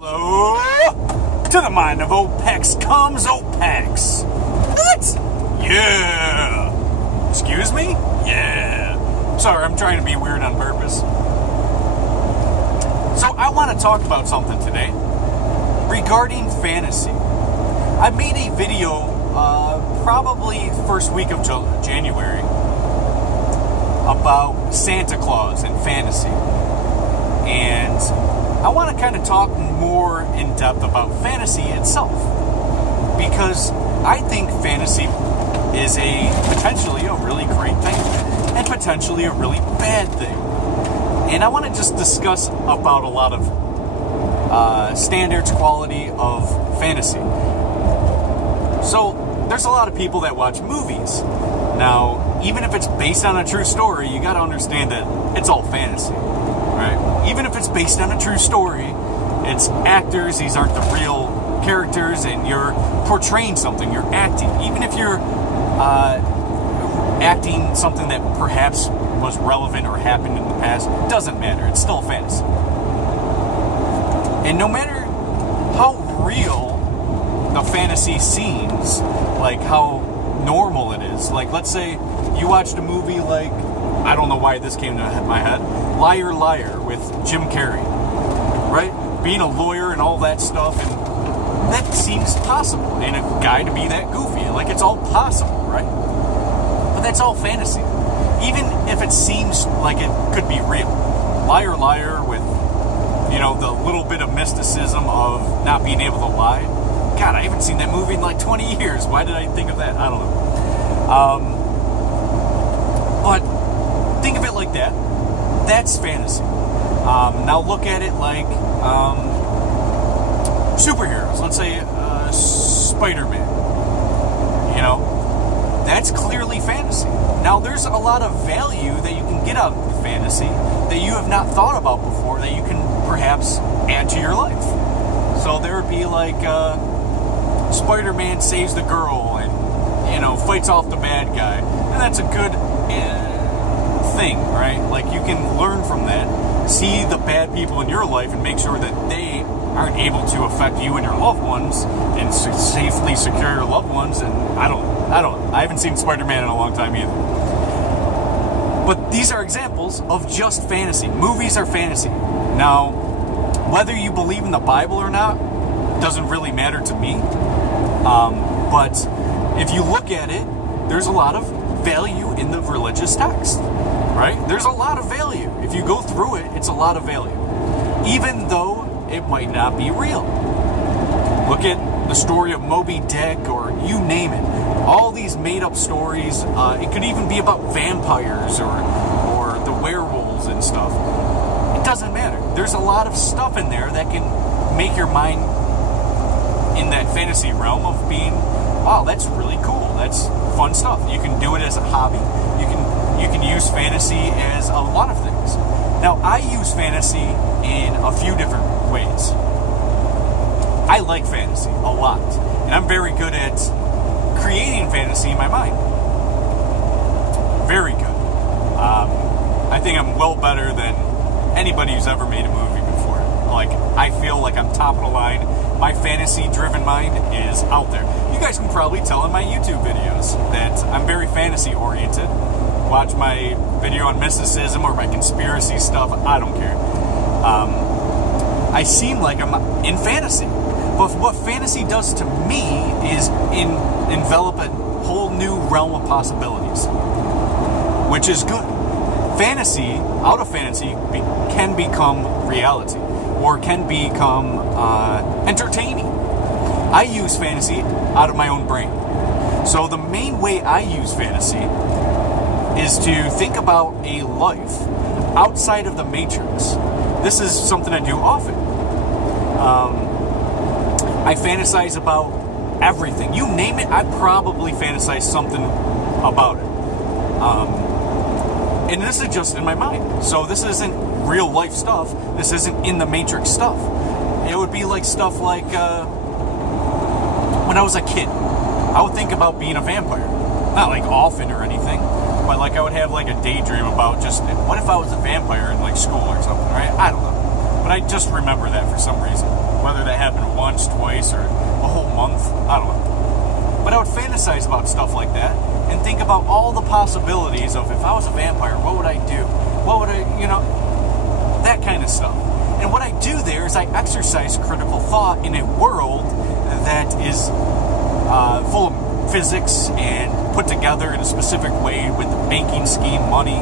Hello? To the mind of OPEX comes OPEX. What? Yeah. Excuse me? Yeah. Sorry, I'm trying to be weird on purpose. So I want to talk about something today regarding fantasy. I made a video probably first week of January about Santa Claus and fantasy. And I want to kind of talk more in depth about fantasy itself, because I think fantasy is potentially a really great thing and potentially a really bad thing. And I want to just discuss about a lot of standards, quality of fantasy. So there's a lot of people that watch movies. Now, even if it's based on a true story, you got to understand that it's all fantasy. Right. Even if it's based on a true story, it's actors, these aren't the real characters, and you're portraying something, you're acting. Even if you're acting something that perhaps was relevant or happened in the past, doesn't matter, it's still fantasy. And no matter how real the fantasy seems, like how normal it is, like let's say you watched a movie like, I don't know why this came to my head, Liar Liar with Jim Carrey, right? Being a lawyer and all that stuff, and that seems possible, and a guy to be that goofy, like it's all possible, right? But that's all fantasy. Even if it seems like it could be real. Liar Liar with, the little bit of mysticism of not being able to lie. God, I haven't seen that movie in like 20 years. Why did I think of that? I don't know. But think of it like that. That's fantasy. Now look at it like superheroes. Let's say Spider-Man. That's clearly fantasy. Now there's a lot of value that you can get out of fantasy that you have not thought about before that you can perhaps add to your life. So there would be like Spider-Man saves the girl and fights off the bad guy, and that's a good thing, right? Like you can learn from that, see the bad people in your life and make sure that they aren't able to affect you and your loved ones, and safely secure your loved ones. And I haven't seen Spider-Man in a long time either. But these are examples of just fantasy. Movies are fantasy. Now, whether you believe in the Bible or not doesn't really matter to me. But if you look at it, there's a lot of value in the religious text, right? There's a lot of value. If you go through it, it's a lot of value, even though it might not be real. Look at the story of Moby Dick, or you name it. All these made-up stories. It could even be about vampires or the werewolves and stuff. It doesn't matter. There's a lot of stuff in there that can make your mind in that fantasy realm of being, wow, that's really cool. That's fun stuff. You can do it as a hobby. You can use fantasy as a lot of things. Now, I use fantasy in a few different ways. I like fantasy a lot, and I'm very good at creating fantasy in my mind. Very good. I think I'm well better than anybody who's ever made a movie before. Like, I feel like I'm top of the line. My fantasy-driven mind is out there. You guys can probably tell in my YouTube videos that I'm very fantasy-oriented. Watch my video on mysticism or my conspiracy stuff. I don't care. I seem like I'm in fantasy. But what fantasy does to me is envelop a whole new realm of possibilities, which is good. Fantasy, out of fantasy, can become reality, or can become entertaining. I use fantasy out of my own brain. So the main way I use fantasy is to think about a life outside of the matrix. This is something I do often. I fantasize about everything. You name it, I probably fantasize something about it. And this is just in my mind. So this isn't real life stuff. This isn't in the matrix stuff. It would be like stuff like when I was a kid, I would think about being a vampire. Not like often or anything, but like I would have like a daydream about just, what if I was a vampire in like school or something, right? I don't know. But I just remember that for some reason. whether that happened once, twice, or a whole month, I don't know. But I would fantasize about stuff like that and think about all the possibilities of if I was a vampire, what would I do? What would I, that kind of stuff. And what I do there is I exercise critical thought in a world that is full of physics and put together in a specific way with the banking scheme, money,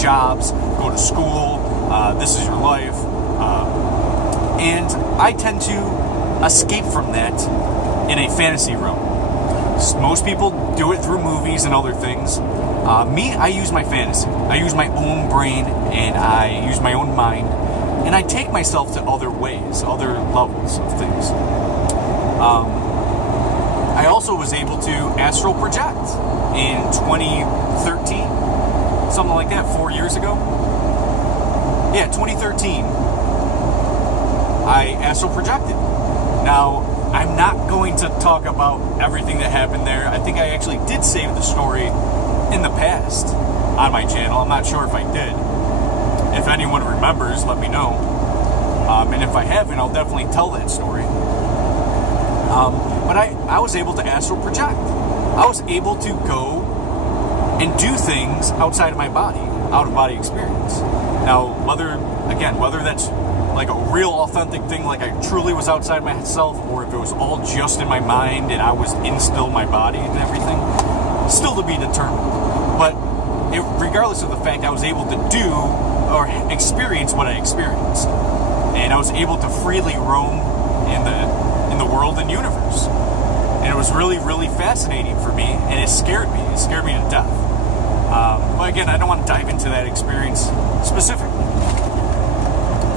jobs, go to school, this is your life. And I tend to escape from that in a fantasy realm. Most people do it through movies and other things. Me, I use my fantasy. I use my own brain and I use my own mind. And I take myself to other ways, other levels of things. I also was able to astral project in 2013. Something like that, 4 years ago. Yeah, 2013. I astral projected. Now, I'm not going to talk about everything that happened there. I think I actually did save the story in the past on my channel. I'm not sure if I did. If anyone remembers, let me know. And if I haven't, I'll definitely tell that story. But I was able to astral project. I was able to go and do things outside of my body, out-of-body experience. Now, whether that's like a real authentic thing, like I truly was outside myself, or if it was all just in my mind and I was in still my body and everything, still to be determined. But regardless of the fact, I was able to do or experience what I experienced, and I was able to freely roam in the world and universe, and it was really, really fascinating for me, and it scared me. It scared me to death. But again, I don't want to dive into that experience specifically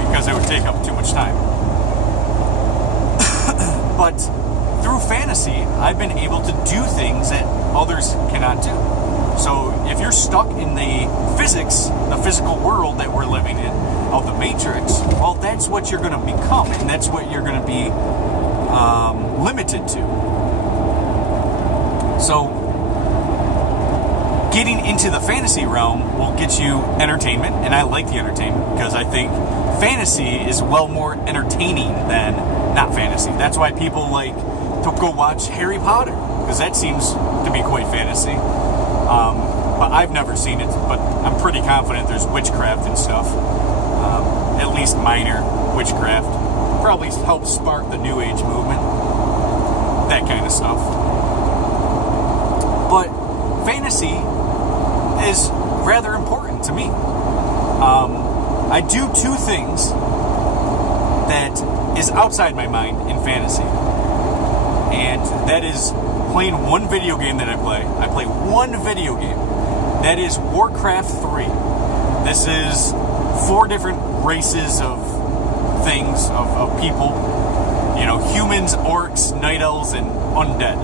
because it would take up too much time. But through fantasy, I've been able to do things that others cannot do. So if you're stuck in the physical world that we're living in, of the Matrix, well, that's what you're going to become, and that's what you're going to be limited to. So getting into the fantasy realm will get you entertainment, and I like the entertainment because I think fantasy is well more entertaining than not fantasy. That's why people like to go watch Harry Potter, because that seems to be quite fantasy. But I've never seen it, but I'm pretty confident there's witchcraft and stuff. At least minor witchcraft. Probably helps spark the New Age movement. That kind of stuff. But fantasy is rather important to me. I do two things that is outside my mind in fantasy. And that is playing one video game that I play. I play one video game. That is Warcraft 3. This is 4 different races of things, of people. Humans, orcs, night elves, and undead.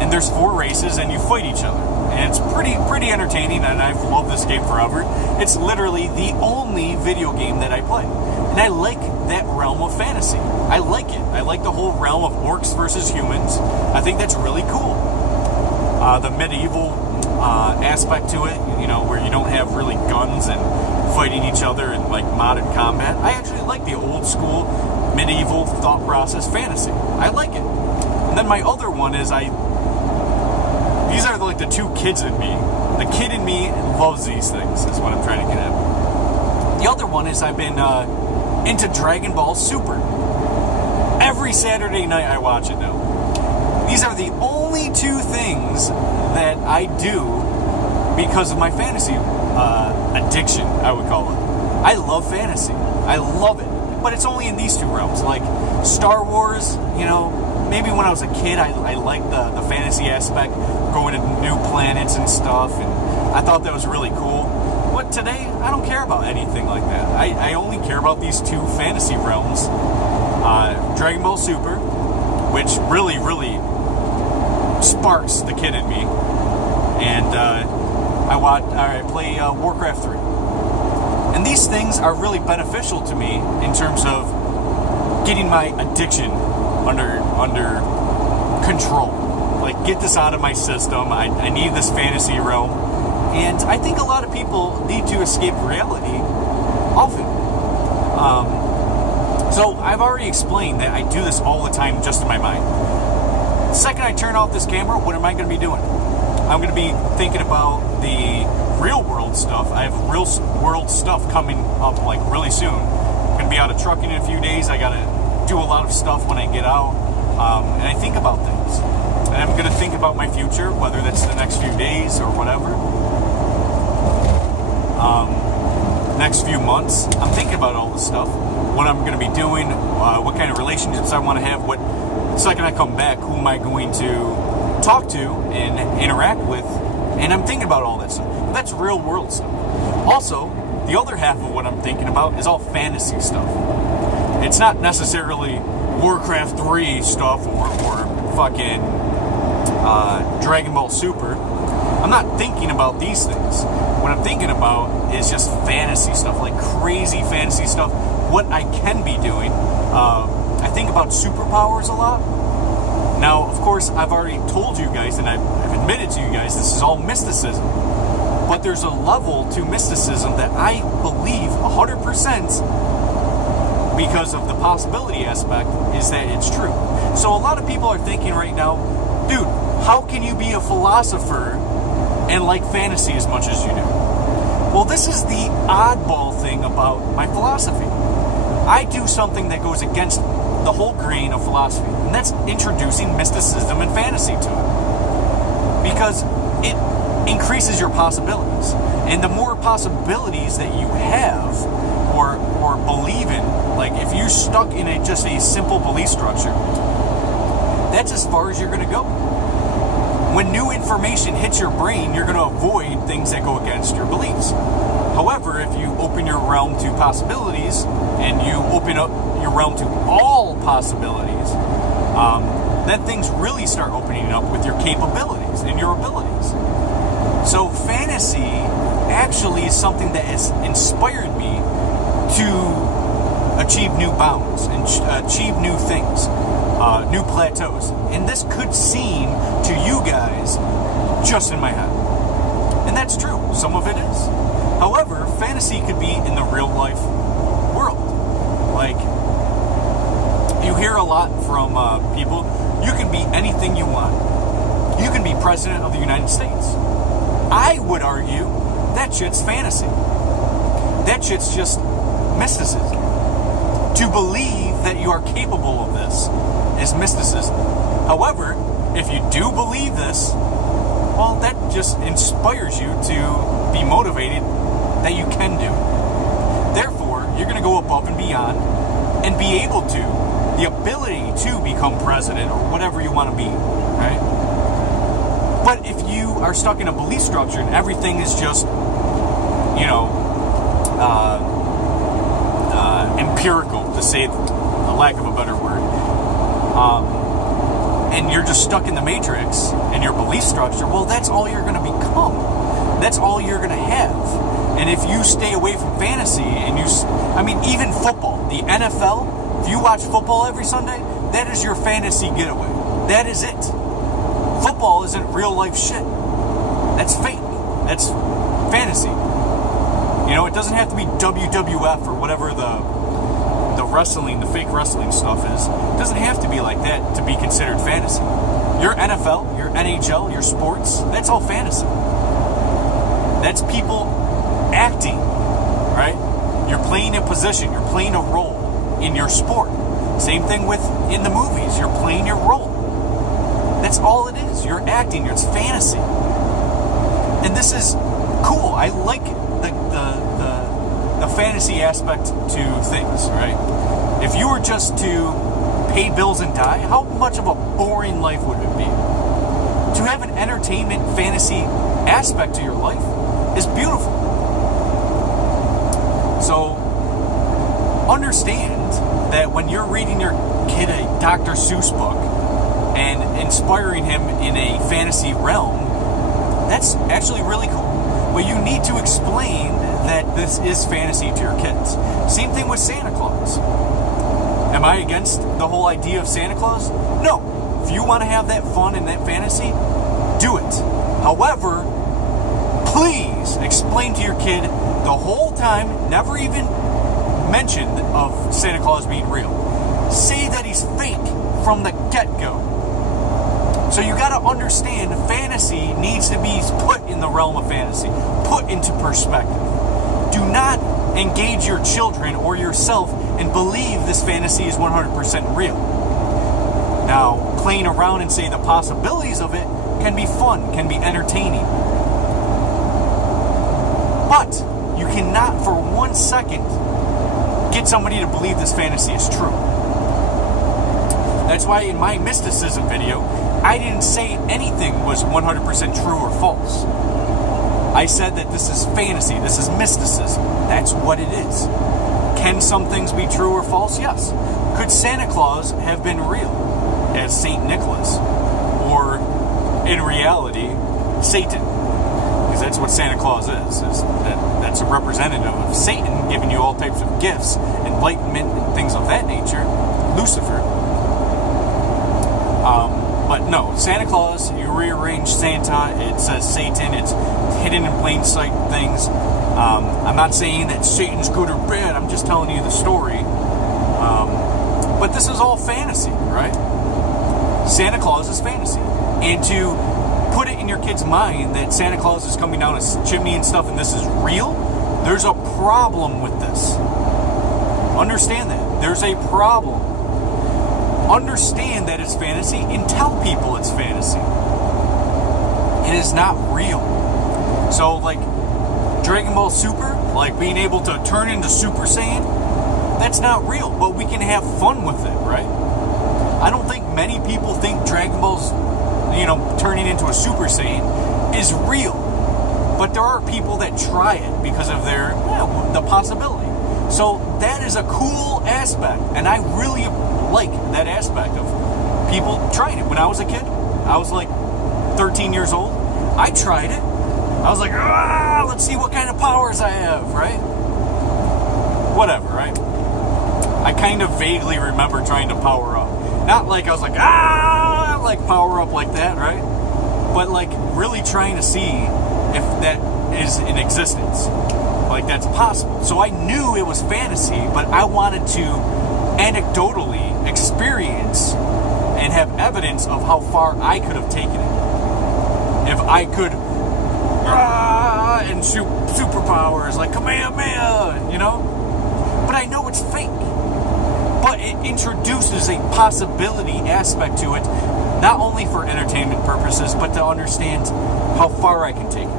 And there's 4 races, and you fight each other. And it's pretty entertaining, and I've loved this game forever. It's literally the only video game that I play. And I like that realm of fantasy. I like it. I like the whole realm of orcs versus humans. I think that's really cool. The medieval aspect to it, where you don't have really guns and fighting each other in like modern combat. I actually like the old school medieval thought process fantasy. I like it. And then my other one is these are like the 2 kids in me. The kid in me loves these things, is what I'm trying to get at. The other one is I've been into Dragon Ball Super. Every Saturday night I watch it now. These are the only 2 things that I do because of my fantasy addiction, I would call it. I love fantasy. I love it. But it's only in these 2 realms. Like Star Wars, maybe when I was a kid, I liked the fantasy aspect, going to new planets and stuff, and I thought that was really cool. But today, I don't care about anything like that. I only care about these 2 fantasy realms. Dragon Ball Super, which really, really sparks the kid in me, and I play Warcraft 3. And these things are really beneficial to me in terms of getting my addiction under control. Like, get this out of my system. I need this fantasy realm. And I think a lot of people need to escape reality often. So I've already explained that I do this all the time just in my mind. The second I turn off this camera, what am I going to be doing? I'm going to be thinking about the real world stuff. I have real world stuff coming up like really soon. I'm going to be out of trucking in a few days. I got to do a lot of stuff when I get out. And I think about things. And I'm going to think about my future, whether that's the next few days or whatever. Next few months, I'm thinking about all this stuff. What I'm going to be doing, what kind of relationships I want to have, what second I come back, who am I going to talk to and interact with, and I'm thinking about all that stuff. That's real world stuff. Also, the other half of what I'm thinking about is all fantasy stuff. It's not necessarily Warcraft 3 stuff or fucking Dragon Ball Super. I'm not thinking about these things. What I'm thinking about is just fantasy stuff, like crazy fantasy stuff, what I can be doing. I think about superpowers a lot. Now, of course, I've already told you guys, and I've admitted to you guys, this is all mysticism. But there's a level to mysticism that I believe 100% because of the possibility aspect is that it's true. So a lot of people are thinking right now, dude, how can you be a philosopher and like fantasy as much as you do? Well, this is the oddball thing about my philosophy. I do something that goes against the whole grain of philosophy, and that's introducing mysticism and fantasy to it. Because it increases your possibilities. And the more possibilities that you have or believe in, like if you're stuck in just a simple belief structure, that's as far as you're going to go. When new information hits your brain, you're going to avoid things that go against your beliefs. However, if you open your realm to possibilities and you open up your realm to all possibilities, then things really start opening up with your capabilities and your abilities. So fantasy actually is something that has inspired me to achieve new bounds and achieve new things, new plateaus. And this could seem to you guys just in my head. And that's true. Some of it is. However, fantasy could be in the real life world. Like, you hear a lot from people, you can be anything you want. You can be president of the United States. I would argue that shit's fantasy. That shit's just mysticism. To believe that you are capable of this is mysticism. However, if you do believe this, well, that just inspires you to be motivated that you can do it. Therefore, you're going to go above and beyond and be able to, the ability to become president or whatever you want to be, right? But if you are stuck in a belief structure and everything is just, empirical, to say the lack of a better word, and you're just stuck in the matrix and your belief structure, well, that's all you're going to become. That's all you're going to have. And if you stay away from fantasy and even football, the NFL, if you watch football every Sunday, that is your fantasy getaway. That is it. Football isn't real life shit. That's fake. That's fantasy. It doesn't have to be WWF or whatever the wrestling, the fake wrestling stuff is. It doesn't have to be like that to be considered fantasy. Your NFL, your NHL, your sports, that's all fantasy. That's people acting, right? You're playing a position, you're playing a role in your sport. Same thing in the movies, you're playing your role. That's all it is. You're acting, it's fantasy. And this is cool. I like the fantasy aspect to things, right? If you were just to pay bills and die, how much of a boring life would it be? To have an entertainment fantasy aspect to your life is beautiful. So understand that when you're reading your kid a Dr. Seuss book and inspiring him in a fantasy realm, that's actually really cool. But you need to explain that this is fantasy to your kids. Same thing with Santa Claus. Am I against the whole idea of Santa Claus? No. If you want to have that fun and that fantasy, do it. However, please explain to your kid the whole time, never even mention of Santa Claus being real. Say that he's fake from the get-go. So you got to understand, fantasy needs to be put in the realm of fantasy, put into perspective. Do not engage your children or yourself and believe this fantasy is 100% real. Now, playing around and say the possibilities of it can be fun, can be entertaining. But you cannot for 1 second get somebody to believe this fantasy is true. That's why in my mysticism video, I didn't say anything was 100% true or false. I said that this is fantasy, this is mysticism. That's what it is. Can some things be true or false? Yes. Could Santa Claus have been real as Saint Nicholas? Or, in reality, Satan? Because that's what Santa Claus is that's a representative of Satan, giving you all types of gifts, enlightenment, and things of that nature. Lucifer. But no, Santa Claus, you rearrange Santa, it says Satan, it's hidden in plain sight things. I'm not saying that Satan's good or bad, I'm just telling you the story. But this is all fantasy, right? Santa Claus is fantasy. And to put it in your kid's mind that Santa Claus is coming down a chimney and stuff and this is real, there's a problem with this. Understand that. There's a problem. Understand that it's fantasy and tell people it's fantasy. It is not real. So, like, Dragon Ball Super, like being able to turn into Super Saiyan, that's not real, but we can have fun with it, right? I don't think many people think Dragon Ball's, turning into a Super Saiyan is real. But there are people that try it because of the possibility. So that is a cool aspect, and I really like that aspect of people trying it. When I was a kid, I was like 13 years old, I tried it. I was like, let's see what kind of powers I have, right? Whatever, right? I kind of vaguely remember trying to power up. Not like I was like, like power up like that, right? But like really trying to see if that is in existence. Like that's possible. So I knew it was fantasy, but I wanted to anecdotally experience and have evidence of how far I could have taken it. If I could and shoot superpowers like Kamehameha, But I know it's fake. But it introduces a possibility aspect to it, not only for entertainment purposes, but to understand how far I can take it.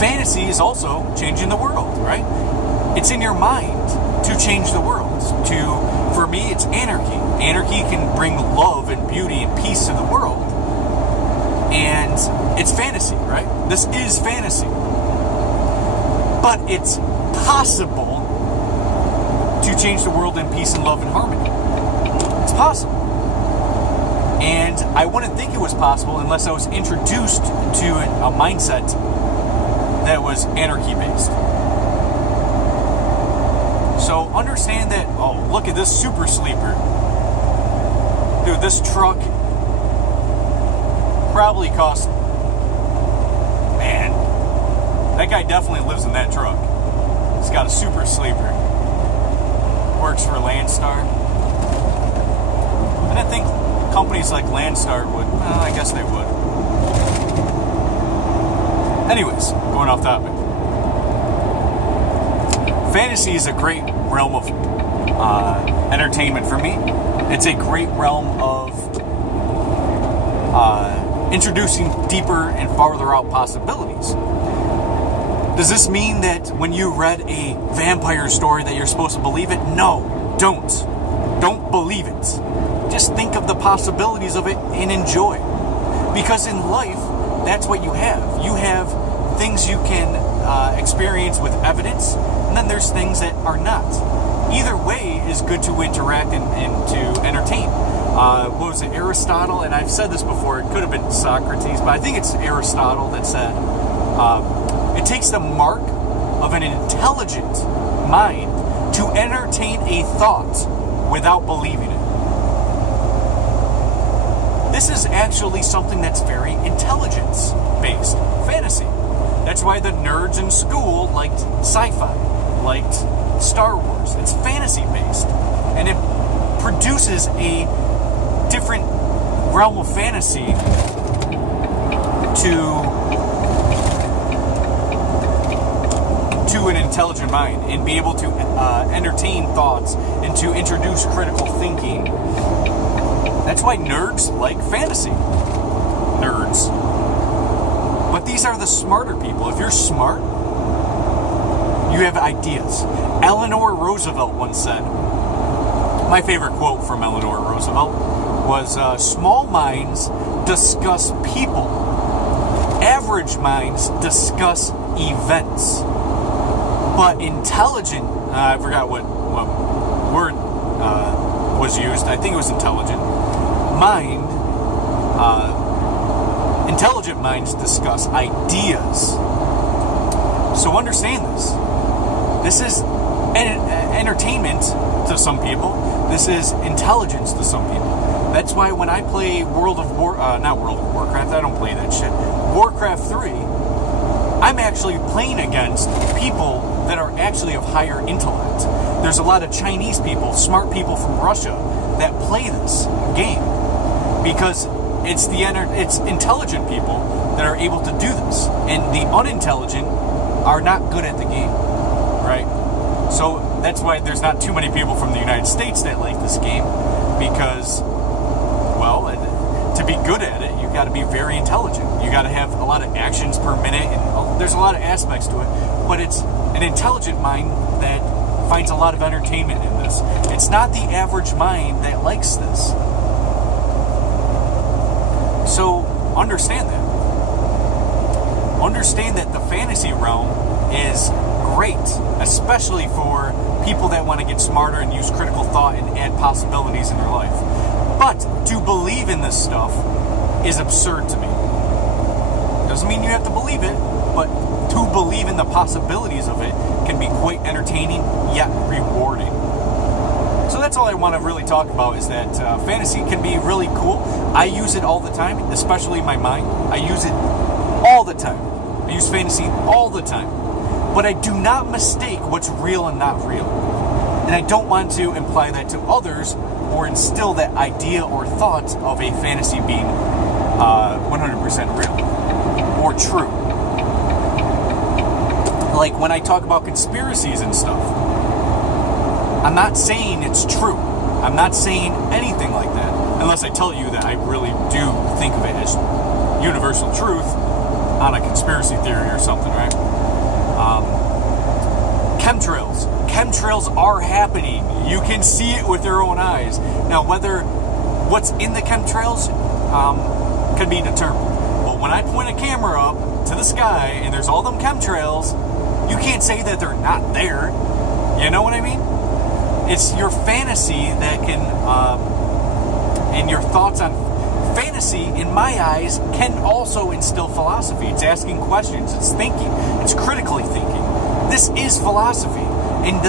Fantasy is also changing the world, right? It's in your mind to change the world. For me, it's anarchy. Anarchy can bring love and beauty and peace to the world. And it's fantasy, right? This is fantasy. But it's possible to change the world in peace and love and harmony. It's possible. And I wouldn't think it was possible unless I was introduced to a mindset that was anarchy-based. So understand that, look at this super sleeper. Dude, this truck probably cost, that guy definitely lives in that truck. He's got a super sleeper. Works for Landstar. I didn't think companies like Landstar would. I guess they would. Anyways, going off topic. Fantasy is a great realm of entertainment for me. It's a great realm of introducing deeper and farther out possibilities. Does this mean that when you read a vampire story that you're supposed to believe it? No, don't. Don't believe it. Just think of the possibilities of it and enjoy. Because in life, that's what you have. You have things you can experience with evidence, and then there's things that are not. Either way is good to interact and to entertain. What was it, Aristotle? And I've said this before, it could have been Socrates, but I think it's Aristotle that said, it takes the mark of an intelligent mind to entertain a thought without believing it. This is actually something that's very intelligence-based, fantasy. That's why the nerds in school liked sci-fi. liked Star Wars. It's fantasy based, and it produces a different realm of fantasy to an intelligent mind, and be able to entertain thoughts and to introduce critical thinking. That's why nerds like fantasy. Nerds. But these are the smarter people. If you're smart, you have ideas. Eleanor Roosevelt once said, my favorite quote from Eleanor Roosevelt was, small minds discuss people. Average minds discuss events. But intelligent, I forgot what word was used. I think it was intelligent. Intelligent minds discuss ideas. So understand this. This is entertainment to some people. This is intelligence to some people. That's why when I play not World of Warcraft, I don't play that shit. Warcraft 3, I'm actually playing against people that are actually of higher intellect. There's a lot of Chinese people, smart people from Russia that play this game because it's intelligent people that are able to do this, and the unintelligent are not good at the game, right? So that's why there's not too many people from the United States that like this game, because, well, to be good at it, you've got to be very intelligent. You got to have a lot of actions per minute, and there's a lot of aspects to it, but it's an intelligent mind that finds a lot of entertainment in this. It's not the average mind that likes this. So understand that. Understand that the fantasy realm is great, especially for people that want to get smarter and use critical thought and add possibilities in their life. But to believe in this stuff is absurd to me. Doesn't mean you have to believe it, but to believe in the possibilities of it can be quite entertaining, yet rewarding. So that's all I want to really talk about, is that fantasy can be really cool. I use it all the time, especially my mind. I use it all the time. I use fantasy all the time. But I do not mistake what's real and not real. And I don't want to imply that to others or instill that idea or thought of a fantasy being 100% real or true. Like when I talk about conspiracies and stuff, I'm not saying it's true. I'm not saying anything like that, unless I tell you that I really do think of it as universal truth on a conspiracy theory or something, right? Chemtrails. Chemtrails are happening. You can see it with your own eyes. Now, whether what's in the chemtrails can be determined. But when I point a camera up to the sky and there's all them chemtrails, you can't say that they're not there. You know what I mean? It's your fantasy that can, and your thoughts on fantasy, in my eyes, can also instill philosophy. It's asking questions. It's thinking. It's critically thinking. This is philosophy. And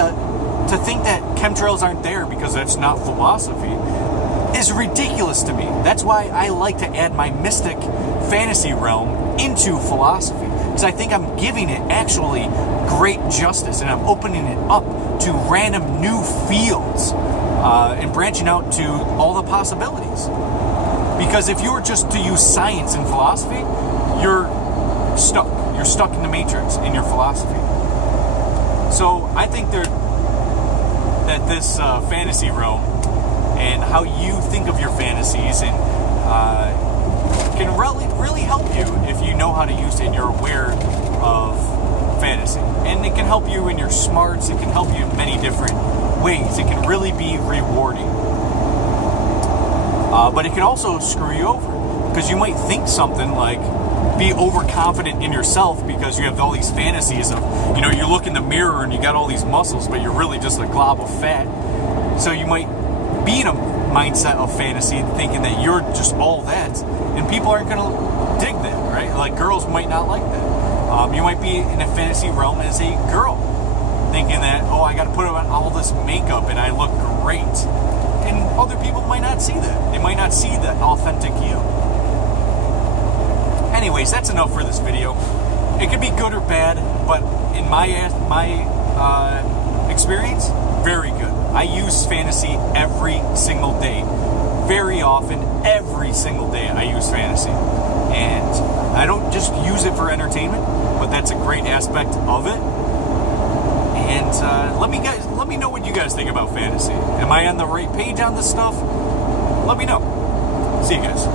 to think that chemtrails aren't there because that's not philosophy is ridiculous to me. That's why I like to add my mystic fantasy realm into philosophy, because I think I'm giving it actually great justice, and I'm opening it up to random new fields and branching out to all the possibilities. Because if you were just to use science and philosophy, you're stuck. You're stuck in the matrix in your philosophy. So I think that this fantasy realm and how you think of your fantasies and can really help you if you know how to use it and you're aware of fantasy. And it can help you in your smarts. It can help you in many different ways. It can really be rewarding. But it can also screw you over, because you might think something like, be overconfident in yourself because you have all these fantasies of, you look in the mirror and you got all these muscles, but you're really just a glob of fat. So you might be in a mindset of fantasy thinking that you're just all that, and people aren't going to dig that, right? Like, girls might not like that. You might be in a fantasy realm as a girl, thinking that, I got to put on all this makeup and I look great. And other people might not see that. They might not see the authentic you. Anyways, that's enough for this video. It could be good or bad, but in my experience, very good. I use fantasy every single day. Very often, every single day I use fantasy. And I don't just use it for entertainment, but that's a great aspect of it. And let me know what you guys think about fantasy. Am I on the right page on this stuff? Let me know. See you guys.